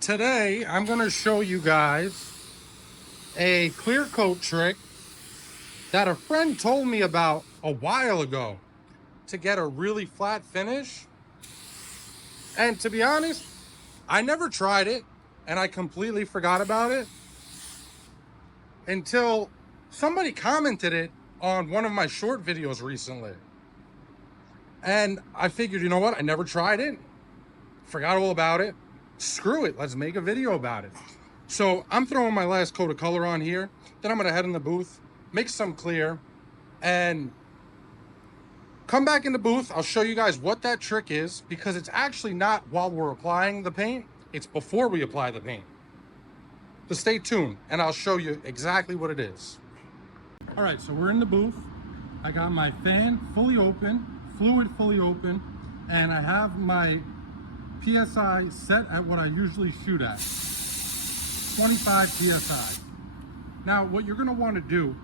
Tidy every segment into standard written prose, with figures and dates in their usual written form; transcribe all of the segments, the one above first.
Today, I'm going to show you guys a clear coat trick that a friend told me about a while ago to get a really flat finish. And to be honest, I never tried it and I completely forgot about it until somebody commented it on one of my short videos recently. And I figured, you know what? I never tried it, forgot all about it. Screw it, let's make a video about it. So I'm throwing my last coat of color on here. Then I'm gonna head in the booth, make some clear, and come back in the booth. I'll show you guys what that trick is, because it's actually not while we're applying the paint, it's before we apply the paint. So stay tuned and I'll show you exactly what it is. All right, so we're in the booth. I got my fan fully open, fluid fully open, and I have my PSI set at what I usually shoot at, 25 PSI. Now, what you're gonna wanna do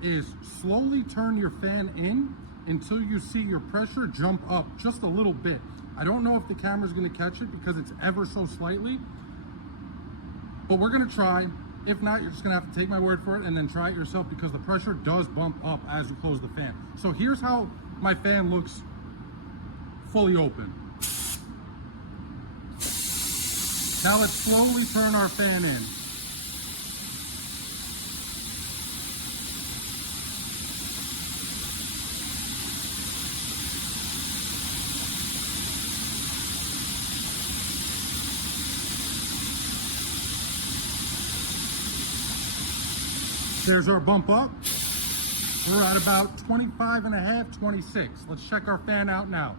is slowly turn your fan in until you see your pressure jump up just a little bit. I don't know if the camera's gonna catch it because it's ever so slightly, but we're gonna try. If not, you're just gonna have to take my word for it and then try it yourself, because the pressure does bump up as you close the fan. So here's how my fan looks fully open. Now let's slowly turn our fan in. There's our bump up. We're at about 25 and a half, 26. Let's check our fan out now.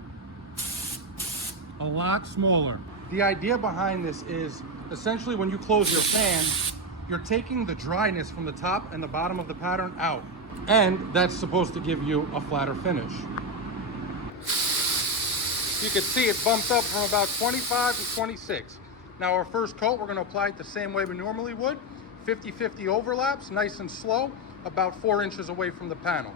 A lot smaller. The idea behind this is essentially when you close your fan, you're taking the dryness from the top and the bottom of the pattern out. And that's supposed to give you a flatter finish. You can see it bumped up from about 25 to 26. Now our first coat, we're gonna apply it the same way we normally would. 50-50 overlaps, nice and slow, about 4 inches away from the panel.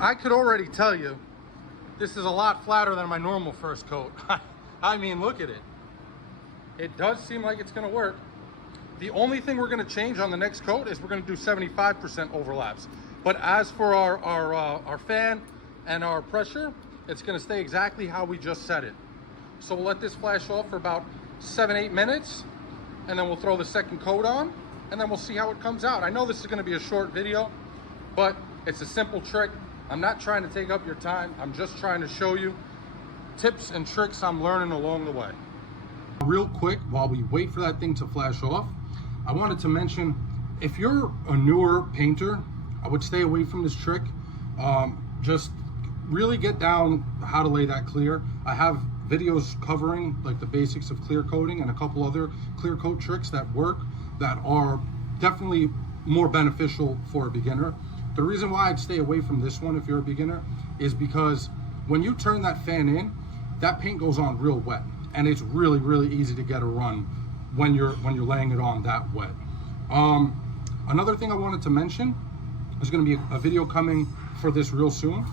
I could already tell you this is a lot flatter than my normal first coat. I mean, look at it. It does seem like it's gonna work. The only thing we're gonna change on the next coat is we're gonna do 75% overlaps. But as for our fan and our pressure, it's gonna stay exactly how we just set it. So we'll let this flash off for about 7-8 minutes, and then we'll throw the second coat on, and then we'll see how it comes out. I know this is gonna be a short video, but it's a simple trick. I'm not trying to take up your time. I'm just trying to show you tips and tricks I'm learning along the way. Real quick, while we wait for that thing to flash off, I wanted to mention, if you're a newer painter, I would stay away from this trick. Just really get down how to lay that clear. I have videos covering like the basics of clear coating and a couple other clear coat tricks that work, that are definitely more beneficial for a beginner. The reason why I'd stay away from this one if you're a beginner is because when you turn that fan in, that paint goes on real wet, and it's really, really easy to get a run when you're laying it on that wet. Another thing I wanted to mention, there's going to be a video coming for this real soon.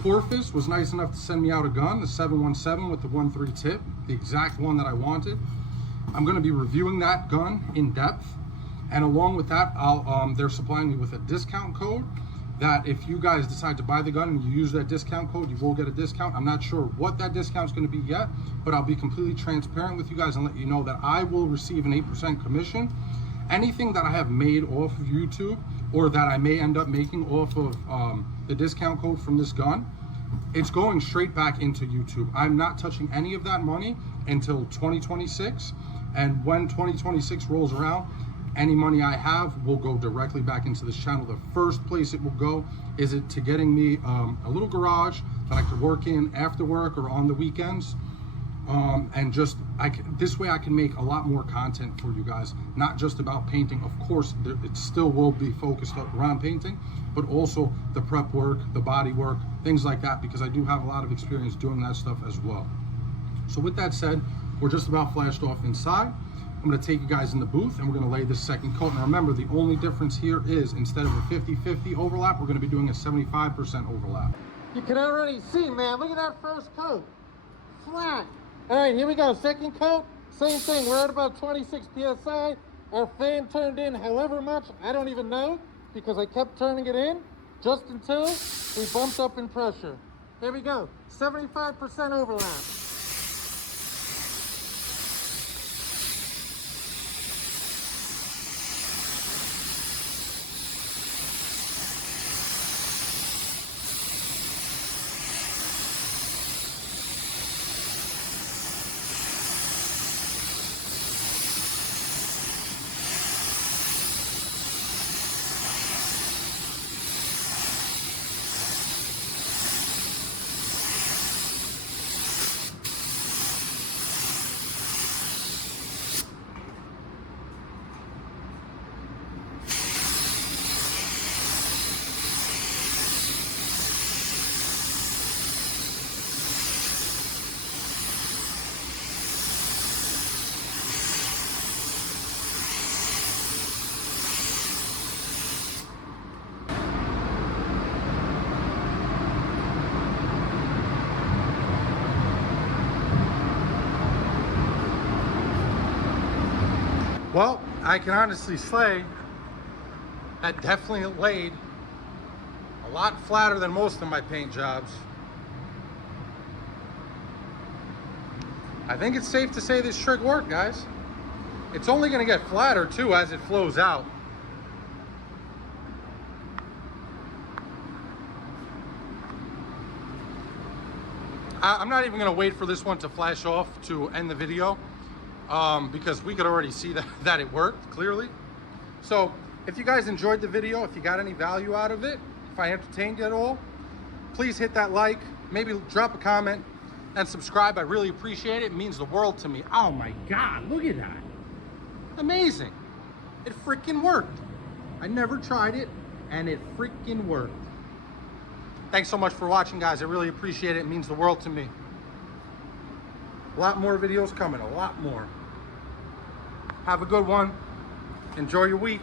Porfis was nice enough to send me out a gun, the 717 with the 1.3 tip, the exact one that I wanted. I'm going to be reviewing that gun in depth. And along with that, they're supplying me with a discount code that if you guys decide to buy the gun and you use that discount code, you will get a discount. I'm not sure what that discount is going to be yet, but I'll be completely transparent with you guys and let you know that I will receive an 8% commission. Anything that I have made off of YouTube or that I may end up making off of the discount code from this gun, it's going straight back into YouTube. I'm not touching any of that money until 2026. And when 2026 rolls around, any money I have will go directly back into this channel. The first place it will go is to getting me a little garage that I could work in after work or on the weekends. And just this way I can make a lot more content for you guys, not just about painting. Of course, it still will be focused around painting, but also the prep work, the body work, things like that, because I do have a lot of experience doing that stuff as well. So with that said, we're just about flashed off inside. I'm going to take you guys in the booth and we're going to lay this second coat. Now remember, the only difference here is instead of a 50-50 overlap, we're going to be doing a 75% overlap. You can already see, man, look at that first coat. Flat. All right, here we go. Second coat, same thing. We're at about 26 PSI. Our fan turned in however much, I don't even know, because I kept turning it in just until we bumped up in pressure. Here we go. 75% overlap. Well, I can honestly say that definitely laid a lot flatter than most of my paint jobs. I think it's safe to say this trick worked, guys. It's only going to get flatter too as it flows out. I'm not even going to wait for this one to flash off to end the video. Because we could already see that it worked clearly. So if you guys enjoyed the video, if you got any value out of it, if I entertained you at all, please hit that like, maybe drop a comment and subscribe. I really appreciate it. It means the world to me. Oh my God, look at that. Amazing. It freaking worked. I never tried it and it freaking worked. Thanks so much for watching, guys. I really appreciate it. It means the world to me. A lot more videos coming, a lot more. Have a good one. Enjoy your week.